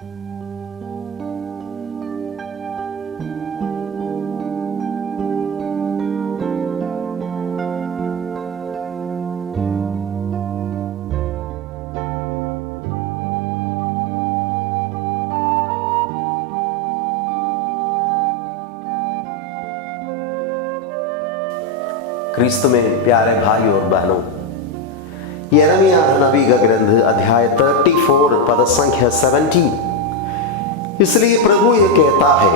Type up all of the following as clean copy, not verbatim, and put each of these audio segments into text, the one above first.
क्रिस्त में प्यारे भाई और बहनों, यिर्मयाह नबी का ग्रंथ अध्याय 34 पद संख्या 17। इसलिए प्रभु ये कहता है,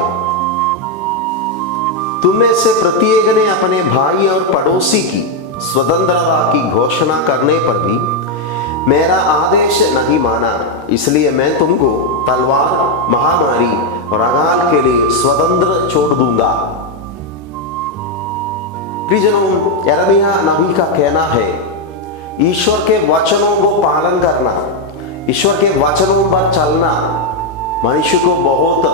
तुम में से प्रत्येक ने अपने भाई और पड़ोसी की स्वतंत्रता की घोषणा करने पर भी मेरा आदेश नहीं माना, इसलिए मैं तुमको तलवार, महामारी और अकाल के लिए स्वतंत्र छोड़ दूंगा। प्रियजनों, यिर्मयाह नबी का कहना है, ईश्वर के वचनों को पालन करना, ईश्वर के वचनों पर चलना मनुष्य को बहुत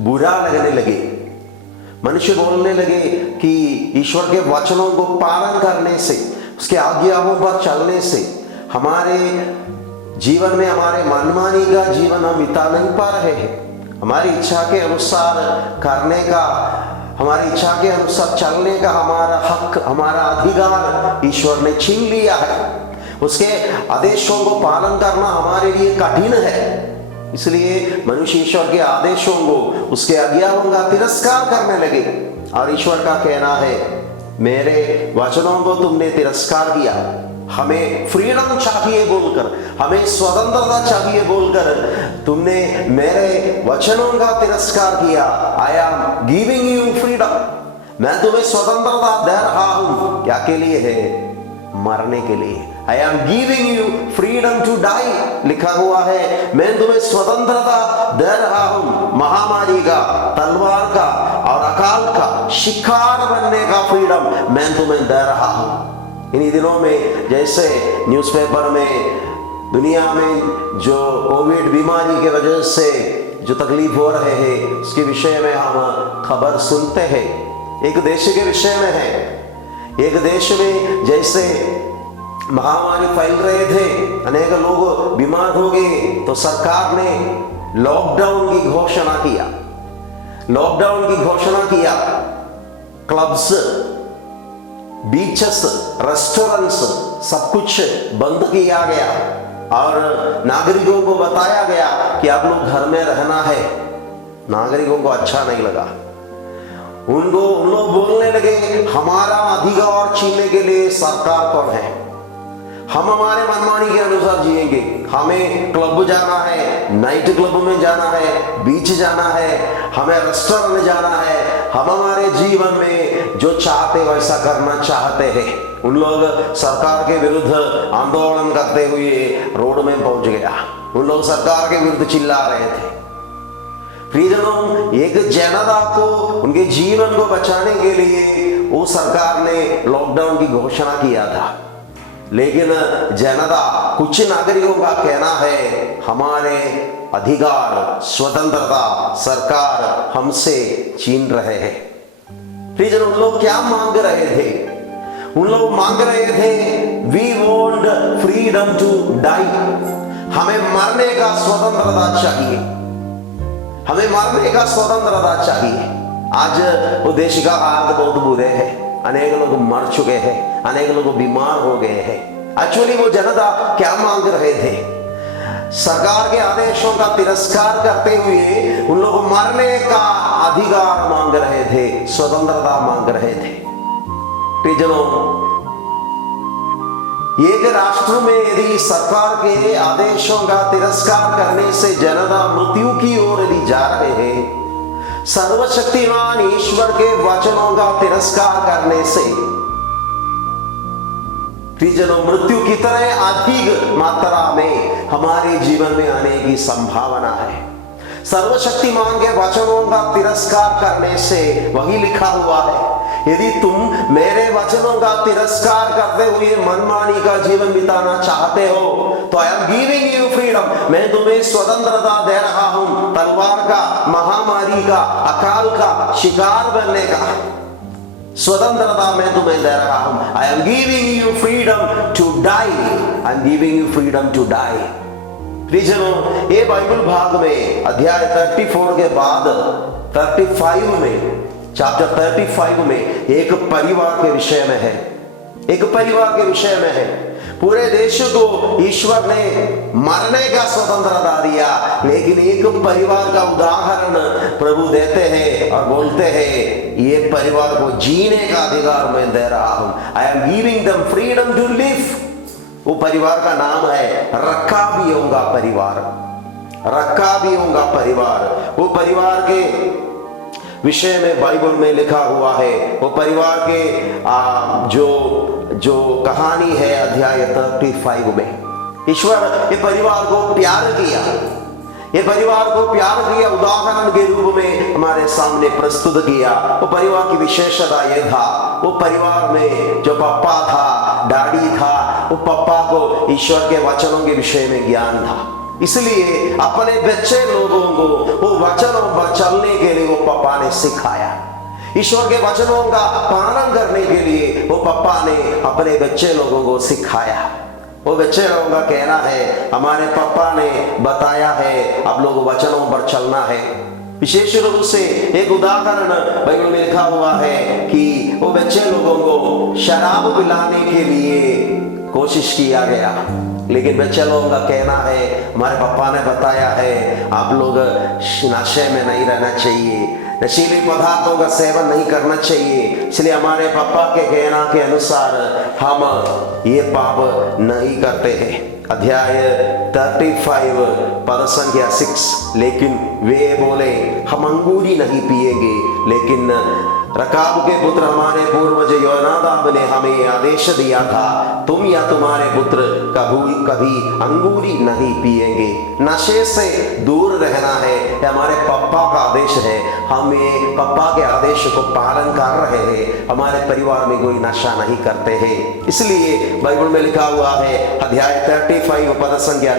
बुरा लगने लगे। मनुष्य बोलने लगे कि ईश्वर के वचनों को पालन करने से, उसके आज्ञाओं पर चलने से हमारे जीवन में हमारे मनमानी का जीवन हम बिता नहीं पा रहे हैं। हमारी इच्छा के अनुसार करने का, हमारी इच्छा के अनुसार चलने का हमारा हक, हमारा अधिकार ईश्वर ने छीन लिया है। उसके आदेशों को पालन करना हमारे लिए कठिन है। इसलिए मनुष्य ईश्वर के आदेशों को, उसके आज्ञाओं का तिरस्कार करने लगे। और ईश्वर का कहना है, मेरे वचनों को तुमने तिरस्कार किया, हमें फ्रीडम चाहिए बोलकर, हमें स्वतंत्रता चाहिए बोलकर तुमने मेरे वचनों का तिरस्कार किया। आई एम गिविंग यू फ्रीडम, मैं तुम्हें स्वतंत्रता दे रहा हूं। क्या के लिए है? मरने के लिए। I am giving you freedom to die, लिखा हुआ है, मैं तुम्हें स्वतंत्रता दे रहा हूं। महामारी का, तलवार का और अकाल का शिकार बनने का फ्रीडम मैं तुम्हें दे रहा हूं। इन्हीं दिनों में जैसे न्यूज़पेपर में दुनिया में जो कोविड बीमारी के वजह से जो तकलीफ हो रहे हैं, उसके विषय में हम खबर सुनते हैं। एक देश के विषय में है, एक देश में जैसे महामारी फैल रहे थे, अनेक लोग बीमार हो गए, तो सरकार ने लॉकडाउन की घोषणा किया। लॉकडाउन की घोषणा किया। क्लब्स, बीचेस, रेस्टोरेंट्स सब कुछ बंद किया गया और नागरिकों को बताया गया कि आप लोग घर में रहना है। नागरिकों को अच्छा नहीं लगा। उन लोग बोलने लगे, हमारा अधिकार छीनने के लिए सरकार कौन है? हम हमारे मनमानी के अनुसार जिएंगे। हमें क्लब जाना है, नाइट क्लब में जाना है, बीच जाना है, हमें रेस्टोरेंट में जाना है। हम हमारे जीवन में जो चाहते वैसा करना चाहते हैं। उन लोग सरकार के विरुद्ध आंदोलन करते हुए रोड में पहुंच गया। उन लोग सरकार के विरुद्ध चिल्ला रहे थे। प्रियजनों, एक जनता को, उनके जीवन को बचाने के लिए वो सरकार ने लॉकडाउन की घोषणा किया था। लेकिन जनता, कुछ नागरिकों का कहना है, हमारे अधिकार, स्वतंत्रता सरकार हमसे छीन रहे हैं। प्रियजन, उन लोग क्या मांग रहे थे? उन लोग मांग रहे थे, we want freedom to die, हमें मरने का स्वतंत्रता चाहिए, हमें मरने का स्वतंत्रता चाहिए। आज वो देश का हाल बहुत बुरे है। अनेक लोग मर चुके हैं, अनेक लोग बीमार हो गए हैं। एक्चुअली वो जनता क्या मांग रहे थे? सरकार के आदेशों का तिरस्कार करते हुए उन लोग मरने का अधिकार मांग रहे थे, स्वतंत्रता मांग रहे थे। प्रियजनों, एक राष्ट्र में यदि सरकार के आदेशों का तिरस्कार करने से जनता मृत्यु की ओर यदि जा रहे हैं, सर्वशक्तिमान ईश्वर के वचनों का तिरस्कार करने से प्रियजनों मृत्यु की तरह अधिक मात्रा में हमारे जीवन में आने की संभावना है। सर्वशक्तिमान के वचनों का तिरस्कार करने से वही लिखा हुआ है, यदि तुम मेरे वचनों का तिरस्कार करते हुए मनमानी का जीवन बिताना चाहते हो तो आई एम गिविंग यू फ्रीडम, मैं तुम्हें स्वतंत्रता दे रहा हूं। तलवार का, महामारी का, अकाल का शिकार बनने का स्वतंत्रता मैं तुम्हें दे रहा हूं। I am giving you freedom to die, I am giving you freedom to die. प्रियजनों, ये बाइबल भाग में अध्याय 34 के बाद 35 में, चैप्टर 35 में एक परिवार के विषय में है, एक परिवार के विषय में है। पूरे देश को ईश्वर ने मरने का स्वतंत्रता दिया, लेकिन एक परिवार का उदाहरण प्रभु देते हैं और बोलते हैं ये परिवार को जीने का अधिकार मैं दे रहा हूं। I am giving them freedom to live. वो परिवार का नाम है रकाबियों का परिवार, रकाबियों का परिवार। वो परिवार के विषय में बाइबल में लिखा हुआ है। वो परिवार के जो कहानी है अध्याय 35 में, ईश्वर ये परिवार को प्यार किया, ये परिवार को प्यार किया, उदाहरण के रूप में हमारे सामने प्रस्तुत किया। वो परिवार की विशेषता ये था, वो परिवार में जो पप्पा था, डैडी था, वो पप्पा को ईश्वर के वचनों के विषय में ज्ञान था, इसलिए अपने बच्चे लोगों को वो वचनों पर चलने के लिए वो पप्पा ने सिखाया। ईश्वर के वचनों का पालन करने के लिए वो पप्पा ने अपने बच्चे लोगों को सिखाया। वो बच्चे लोगों का कहना है हमारे पापा ने बताया है अब लोग वचनों पर चलना है। विशेष रूप से एक उदाहरण बाइबल में लिखा हुआ है कि वो बच्चे लोगों को शराब पिलाने के लिए कोशिश किया गया, लेकिन बच्चे लोगों का कहना है हमारे पापा ने बताया है आप लोग नशे में नहीं रहना चाहिए, नशीले पदार्थों का सेवन नहीं करना चाहिए, इसलिए हमारे पापा के कहना के अनुसार हम ये पाप नहीं करते हैं। अध्याय 35 पद संख्या 6, लेकिन वे बोले हम अंगूरी नहीं पिएंगे, लेकिन रकाब के पुत्र हमारे पूर्वज योनादाब ने हमें आदेश दिया था तुम या तुम्हारे पुत्र कभी अंगूरी नहीं पिएंगे। नशे से दूर रहना है, हमारे पापा का आदेश है, हम ये पापा के आदेश को पालन कर रहे हैं, हमारे परिवार में कोई नशा नहीं करते हैं। इसलिए बाइबल में लिखा हुआ है अध्याय 35 पद संख्या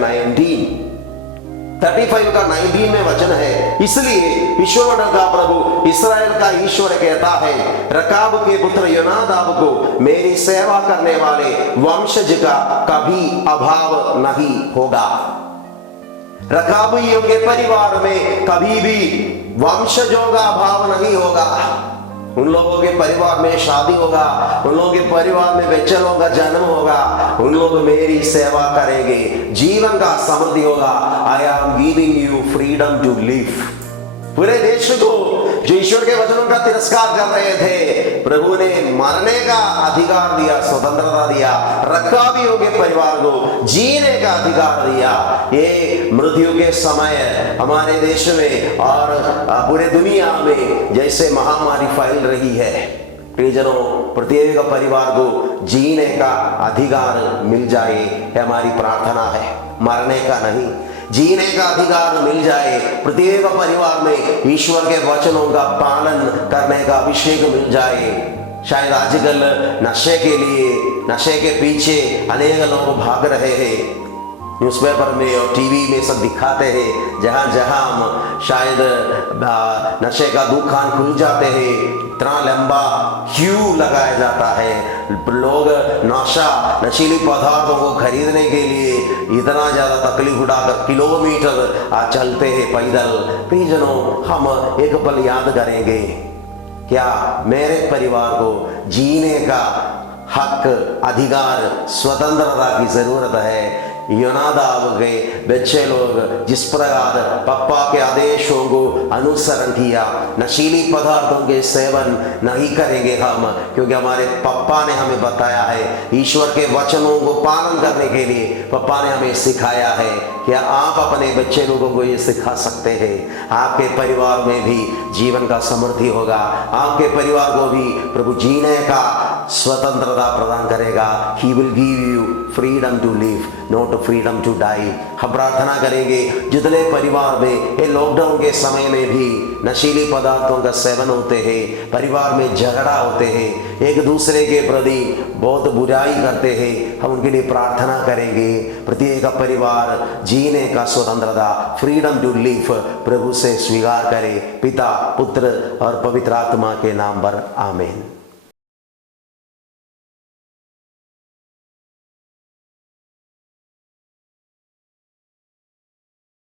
35 का 19 में वचन है, इसलिए ईश्वर का प्रभु इस्राएल का ईश्वर कहता है रकाब के पुत्र योनादाब को मेरी सेवा करने वाले वंशज का कभी अभाव नहीं होगा। रकाबियों के परिवार में कभी भी वंशजों का अभाव नहीं होगा। उन लोगों के परिवार में शादी होगा, उन लोगों के परिवार में बच्चे लोगों का जन्म होगा, उन लोग मेरी सेवा करेंगे, जीवन का समृद्धि होगा। I am giving you freedom to live. पूरे देश को जो ईश्वर के वचनों का तिरस्कार कर रहे थे, प्रभु ने मरने का अधिकार दिया, स्वतंत्रता दिया, रकाबियों के परिवार को जीने का अधिकार दिया। ये मृत्यु के समय हमारे देश में और पूरे दुनिया में जैसे महामारी फैल रही है, प्रियजनों प्रत्येक परिवार को जीने का अधिकार मिल जाए, हमारी प्रार्थना है, मरने का नहीं, जीने का अधिकार मिल जाए। प्रत्येक परिवार में ईश्वर के वचनों का पालन करने का अभिषेक मिल जाए। शायद आजकल नशे के लिए, नशे के पीछे अनेक लोग भाग रहे हैं, न्यूज़पेपर में और टीवी में सब दिखाते हैं, जहाँ जहाँ शायद नशे का दुकान खुल जाते हैं, इतना लंबा क्यू लगाया जाता है, लोग नशीली पदार्थों को खरीदने के लिए इतना ज़्यादा तकलीफ उठाकर किलोमीटर चलते हैं पैदल। प्रियजनों हम एक पल याद करेंगे, क्या मेरे परिवार को जीने का हक, अधिकार, स्वतंत्रता की जरूरत है। योनादाब के बच्चे लोग जिस प्रकार पापा के आदेशों को अनुसरण किया, नशीली पदार्थों के सेवन नहीं करेंगे हम, क्योंकि हमारे पापा ने हमें बताया है, ईश्वर के वचनों को पालन करने के लिए पापा ने हमें सिखाया है। क्या आप अपने बच्चे लोगों को ये सिखा सकते हैं? आपके परिवार में भी जीवन का समृद्धि होगा, आपके परिवार को भी प्रभु जीने का स्वतंत्रता प्रदान करेगा। He will give you freedom to live, not freedom to die। हम प्रार्थना करेंगे जितने परिवार में ये लॉकडाउन के समय में भी नशीली पदार्थों का सेवन होते हैं, परिवार में झगड़ा होते हैं, एक दूसरे के प्रति बहुत बुराई करते हैं, हम उनके लिए प्रार्थना करेंगे। प्रत्येक परिवार जीने का स्वतंत्रता, फ्रीडम टू लिव प्रभु से स्वीकार करे। पिता, पुत्र और पवित्र आत्मा के नाम पर आमीन।